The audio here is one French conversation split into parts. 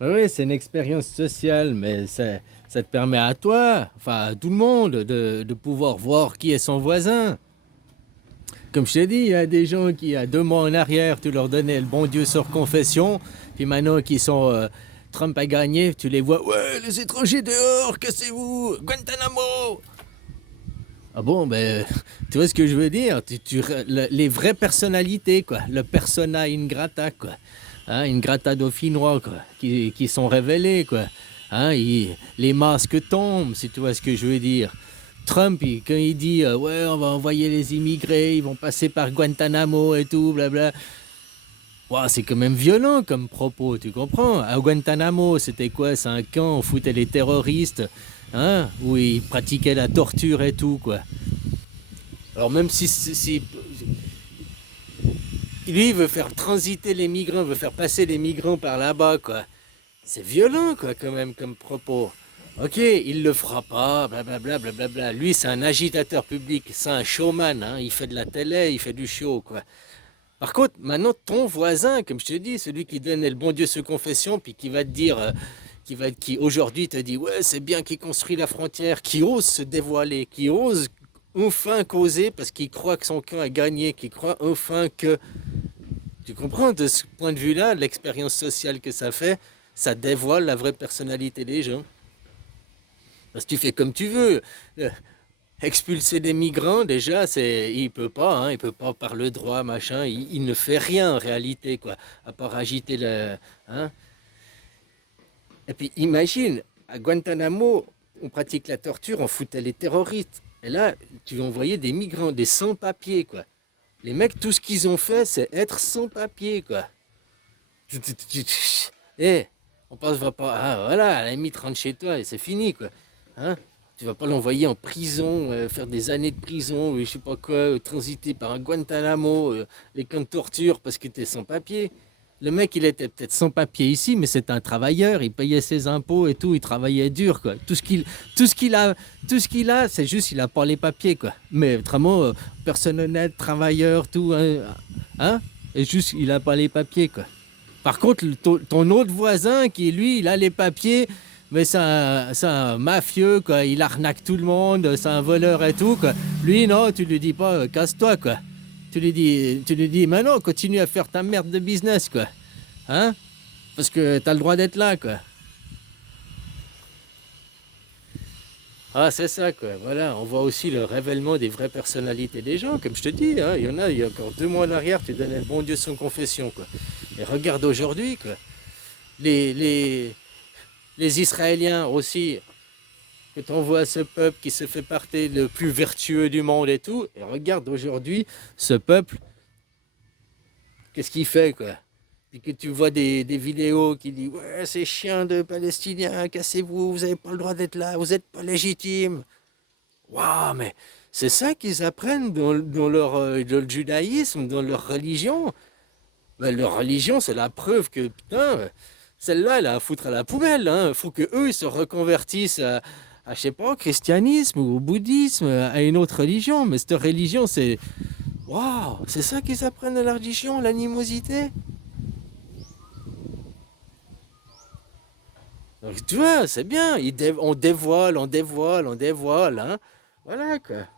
Oui, c'est une expérience sociale, mais ça te permet à toi, enfin à tout le monde, de pouvoir voir qui est son voisin. Comme je t'ai dit, il y a des gens qui, il y a 2 mois en arrière, tu leur donnais le bon Dieu sur confession, puis maintenant qu'ils sont Trump a gagné, tu les vois, ouais, les étrangers dehors, cassez-vous, Guantanamo. Ah bon, ben, tu vois ce que je veux dire? Les vraies personnalités, quoi, le persona ingrata, quoi, hein, ingrata dauphinois, quoi, qui sont révélés, quoi. Hein, les masques tombent, si tu vois ce que je veux dire. Trump, quand il dit ouais, on va envoyer les immigrés, ils vont passer par Guantanamo et tout, blabla. Wow, c'est quand même violent comme propos, tu comprends? À Guantanamo, c'était quoi? C'est un camp où on foutait les terroristes, hein, où ils pratiquaient la torture et tout, quoi. Alors même si lui veut faire transiter les migrants, veut faire passer les migrants par là-bas, quoi. C'est violent, quoi, quand même, comme propos. Ok, il le fera pas, blablabla, blablabla. Lui, c'est un agitateur public, c'est un showman, hein. Il fait de la télé, il fait du show, quoi. Par contre, maintenant, ton voisin, comme je te dis, celui qui donne le bon Dieu sous confession, puis qui va te dire, qui aujourd'hui te dit, ouais, c'est bien qu'il construit la frontière, qui ose se dévoiler, qui ose enfin causer parce qu'il croit que son camp a gagné, qui croit enfin que, tu comprends, de ce point de vue-là, l'expérience sociale que ça fait, ça dévoile la vraie personnalité des gens. Parce que tu fais comme tu veux. Euh, Expulser des migrants, déjà, il peut pas, hein, il peut pas par le droit, machin, il ne fait rien en réalité, quoi, à part agiter le, hein. Et puis imagine, à Guantanamo, on pratique la torture, on foutait les terroristes. Et là, tu envoyais des migrants, des sans-papiers, quoi. Les mecs, tout ce qu'ils ont fait, c'est être sans-papiers, quoi. Eh, on passe, va pas, ah, voilà, à la limite, rentre chez toi et c'est fini, quoi. Hein? Tu vas pas l'envoyer en prison, faire des années de prison, je sais pas quoi, transiter par un Guantanamo, les camps de torture parce que t'es sans papier. Le mec, il était peut-être sans papier ici, mais c'est un travailleur, il payait ses impôts et tout, il travaillait dur, quoi. Tout ce qu'il a, tout ce qu'il a, c'est juste, il a pas les papiers, quoi. Mais autrement, personne honnête, travailleur, tout, hein? Et juste, il a pas les papiers, quoi. Par contre, ton autre voisin, qui lui, il a les papiers, mais c'est un mafieux, quoi. Il arnaque tout le monde, c'est un voleur et tout, quoi. Lui, non, tu lui dis pas, casse-toi, quoi. Tu lui dis, maintenant, continue à faire ta merde de business, quoi. Hein? Parce que t'as le droit d'être là, quoi. Ah, c'est ça, quoi. Voilà, on voit aussi le révèlement des vraies personnalités des gens, comme je te dis, hein. Il y a encore 2 mois en arrière, tu donnais le bon Dieu sans confession, quoi. Et regarde aujourd'hui, quoi. Les, les, les Israéliens aussi, que tu envoies ce peuple qui se fait partie le plus vertueux du monde et tout, et regarde aujourd'hui ce peuple, qu'est-ce qu'il fait, quoi. Et que tu vois des vidéos qui disent ouais, ces chiens de Palestiniens, cassez-vous, vous n'avez pas le droit d'être là, vous n'êtes pas légitime. Waouh, mais c'est ça qu'ils apprennent dans le judaïsme, dans leur religion. Ben, leur religion, c'est la preuve que, putain, celle-là, elle a à foutre à la poubelle. Il faut que eux ils se reconvertissent je sais pas, au christianisme ou au bouddhisme, à une autre religion. Mais cette religion, c'est. Waouh, c'est ça qu'ils apprennent de la religion, l'animosité. Donc, tu vois, c'est bien. On dévoile, on dévoile, on dévoile. Hein. Voilà, quoi.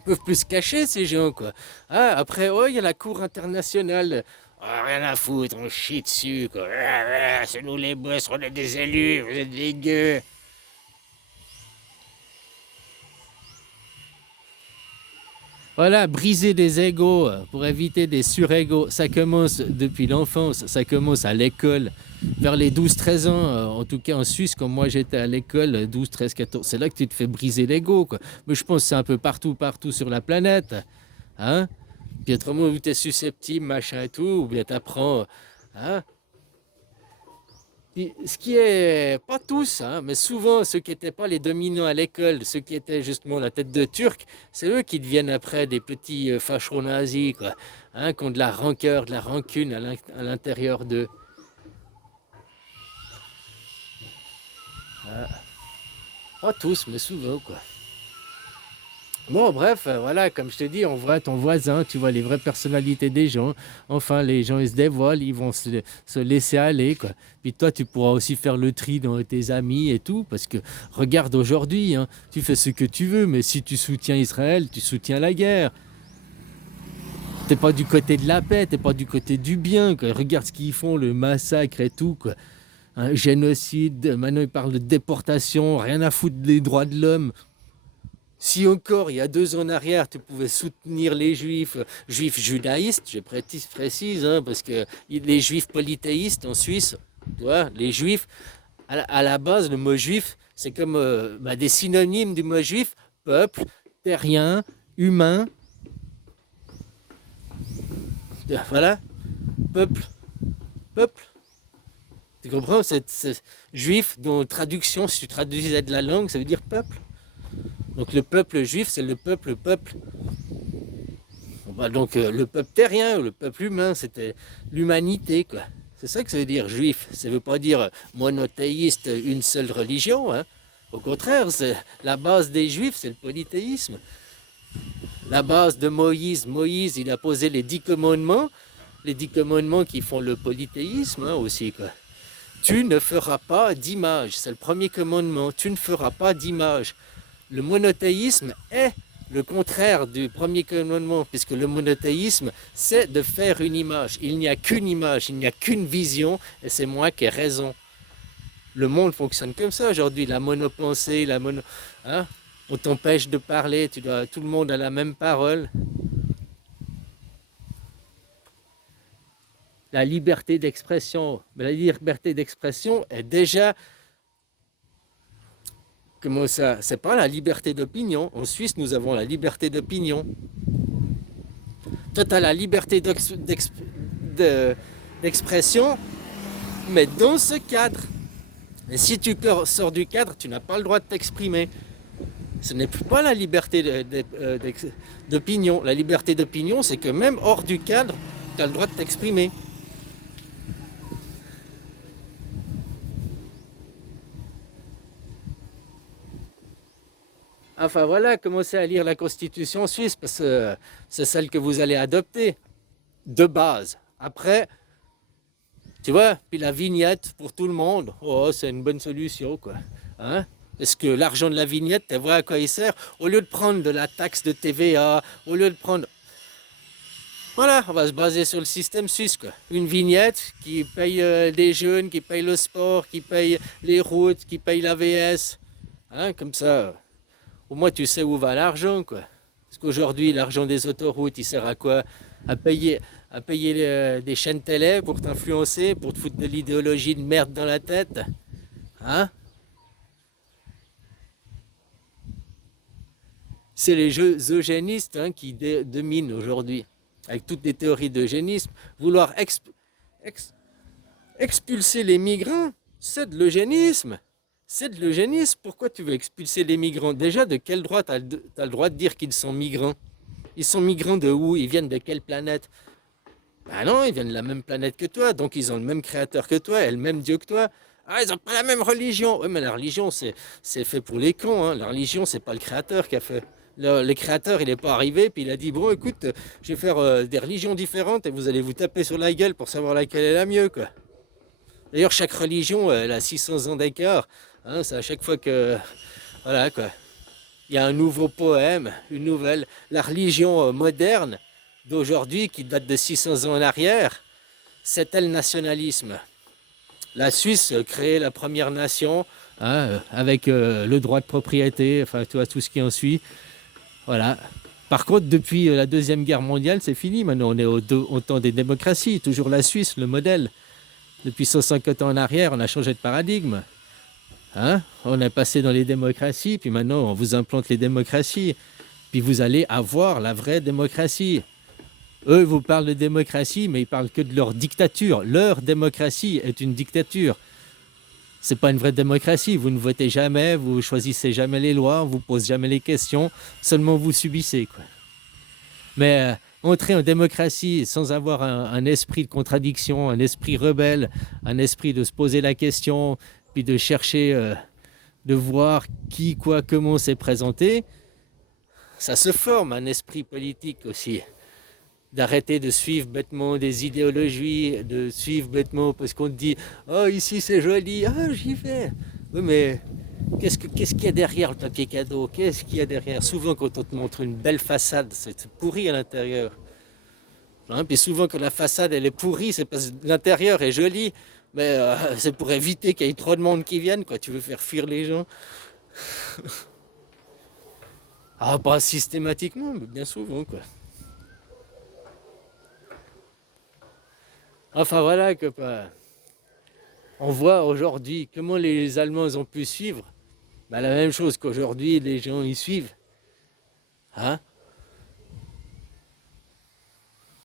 Ils peuvent plus se cacher, ces gens, quoi. Ah, après, oh, il y a la Cour internationale. Ah, rien à foutre, on chie dessus, quoi. C'est nous les boss, on est des élus, vous êtes des gueux. Voilà, briser des égaux pour éviter des surégaux, ça commence depuis l'enfance, ça commence à l'école. Vers les 12-13 ans, en tout cas en Suisse, comme moi j'étais à l'école, 12-13-14, c'est là que tu te fais briser l'ego, quoi. Mais je pense que c'est un peu partout, partout sur la planète. Hein? Puis autrement, où tu es susceptible, machin et tout, ou bien tu apprends. Hein? Ce qui est, pas tous, hein, mais souvent ceux qui n'étaient pas les dominants à l'école, ceux qui étaient justement la tête de Turc, c'est eux qui deviennent après des petits fachos nazis, quoi, hein, qui ont de la rancœur, de la rancune à l'intérieur d'eux. Pas tous, mais souvent, quoi. Bon, bref, voilà, comme je te dis, on voit ton voisin, tu vois les vraies personnalités des gens. Enfin, les gens, ils se dévoilent, ils vont se laisser aller, quoi. Puis toi, tu pourras aussi faire le tri dans tes amis et tout, parce que regarde aujourd'hui, hein, tu fais ce que tu veux, mais si tu soutiens Israël, tu soutiens la guerre. T'es pas du côté de la paix, t'es pas du côté du bien, quoi. Regarde ce qu'ils font, le massacre et tout, quoi. Un génocide, maintenant ils parlent de déportation, rien à foutre des droits de l'homme. Si encore, il y a 2 ans en arrière, tu pouvais soutenir les juifs, juifs judaïstes, je précise, hein, parce que les juifs polythéistes en Suisse, tu vois, les juifs, à la base, le mot juif, c'est comme des synonymes du mot juif, peuple, terrien, humain, voilà, peuple, peuple. Tu comprends? Juif, dont traduction, si tu traduisais de la langue, ça veut dire peuple. Donc le peuple juif, c'est le peuple. Bon, bah, donc le peuple terrien, le peuple humain, c'était l'humanité, quoi. C'est ça que ça veut dire juif. Ça ne veut pas dire monothéiste, une seule religion, hein. Au contraire, la base des juifs, c'est le polythéisme. La base de Moïse, il a posé les 10 commandements qui font le polythéisme, hein, aussi, quoi. Tu ne feras pas d'image, c'est le premier commandement. Tu ne feras pas d'image. Le monothéisme est le contraire du premier commandement, puisque le monothéisme, c'est de faire une image. Il n'y a qu'une image, il n'y a qu'une vision, et c'est moi qui ai raison. Le monde fonctionne comme ça aujourd'hui, la monopensée, hein? On t'empêche de parler, tout le monde a la même parole. La liberté d'expression, mais la liberté d'expression est déjà, comment ça, c'est pas la liberté d'opinion. En Suisse, nous avons la liberté d'opinion. Toi, tu as la liberté d'expression, mais dans ce cadre. Et si tu sors du cadre, tu n'as pas le droit de t'exprimer. Ce n'est plus pas la liberté d'opinion. La liberté d'opinion, c'est que même hors du cadre, tu as le droit de t'exprimer. Enfin voilà, commencez à lire la Constitution suisse, parce que c'est celle que vous allez adopter, de base. Après, tu vois, puis la vignette pour tout le monde, oh, c'est une bonne solution, quoi. Hein? Est-ce que l'argent de la vignette, tu vois à quoi il sert? Au lieu de prendre de la taxe de TVA, au lieu de prendre... Voilà, on va se baser sur le système suisse, quoi. Une vignette qui paye des jeunes, qui paye le sport, qui paye les routes, qui paye l'AVS. Hein, comme ça, au moins tu sais où va l'argent, quoi. Parce qu'aujourd'hui, l'argent des autoroutes, il sert à quoi? À payer, des chaînes télé pour t'influencer, pour te foutre de l'idéologie de merde dans la tête. Hein? C'est les jeux eugénistes, hein, qui dominent aujourd'hui, avec toutes les théories d'eugénisme. Vouloir ex- expulser les migrants, c'est de l'eugénisme. C'est de l'eugénisme. Pourquoi tu veux expulser les migrants? Déjà, de quel droit tu as le droit de dire qu'ils sont migrants? Ils sont migrants de où? Ils viennent de quelle planète? Ah non, ils viennent de la même planète que toi, donc ils ont le même créateur que toi et le même Dieu que toi. Ah, ils n'ont pas la même religion. Oui, mais la religion, c'est fait pour les cons, hein. La religion, c'est pas le créateur qui a fait. Le créateur, il n'est pas arrivé, puis il a dit, bon, écoute, je vais faire des religions différentes et vous allez vous taper sur la gueule pour savoir laquelle est la mieux, quoi. D'ailleurs, chaque religion, elle a 600 ans d'écart. Hein, c'est à chaque fois que... Voilà, quoi. Il y a un nouveau poème, une nouvelle... La religion moderne d'aujourd'hui, qui date de 600 ans en arrière, c'était le nationalisme. La Suisse créait la première nation, hein, avec le droit de propriété, enfin, tu vois, tout ce qui en suit. Voilà. Par contre, depuis la Deuxième Guerre mondiale, c'est fini. Maintenant, on est au temps des démocraties. Toujours la Suisse, le modèle. Depuis 150 ans en arrière, on a changé de paradigme. Hein? On est passé dans les démocraties, puis maintenant, on vous implante les démocraties. Puis vous allez avoir la vraie démocratie. Eux vous parlent de démocratie, mais ils parlent que de leur dictature. Leur démocratie est une dictature. C'est pas une vraie démocratie. Vous ne votez jamais, vous choisissez jamais les lois, on vous pose jamais les questions, seulement vous subissez, quoi. Mais entrer en démocratie sans avoir un esprit de contradiction, un esprit rebelle, un esprit de se poser la question, puis de chercher, de voir qui, quoi, comment s'est présenté, ça se forme un esprit politique aussi. D'arrêter de suivre bêtement des idéologies, de suivre bêtement parce qu'on te dit oh ici c'est joli, ah j'y vais. Oui mais qu'est-ce qu'il y a derrière le papier cadeau? Qu'est-ce qu'il y a derrière? Souvent quand on te montre une belle façade, c'est pourri à l'intérieur. Hein, puis souvent quand la façade elle est pourrie, c'est parce que l'intérieur est joli, mais c'est pour éviter qu'il y ait trop de monde qui vienne, quoi. Tu veux faire fuir les gens. Ah pas systématiquement, mais bien souvent quoi. Enfin voilà copain. On voit aujourd'hui comment les Allemands ont pu suivre. Bah, la même chose qu'aujourd'hui les gens y suivent. Hein?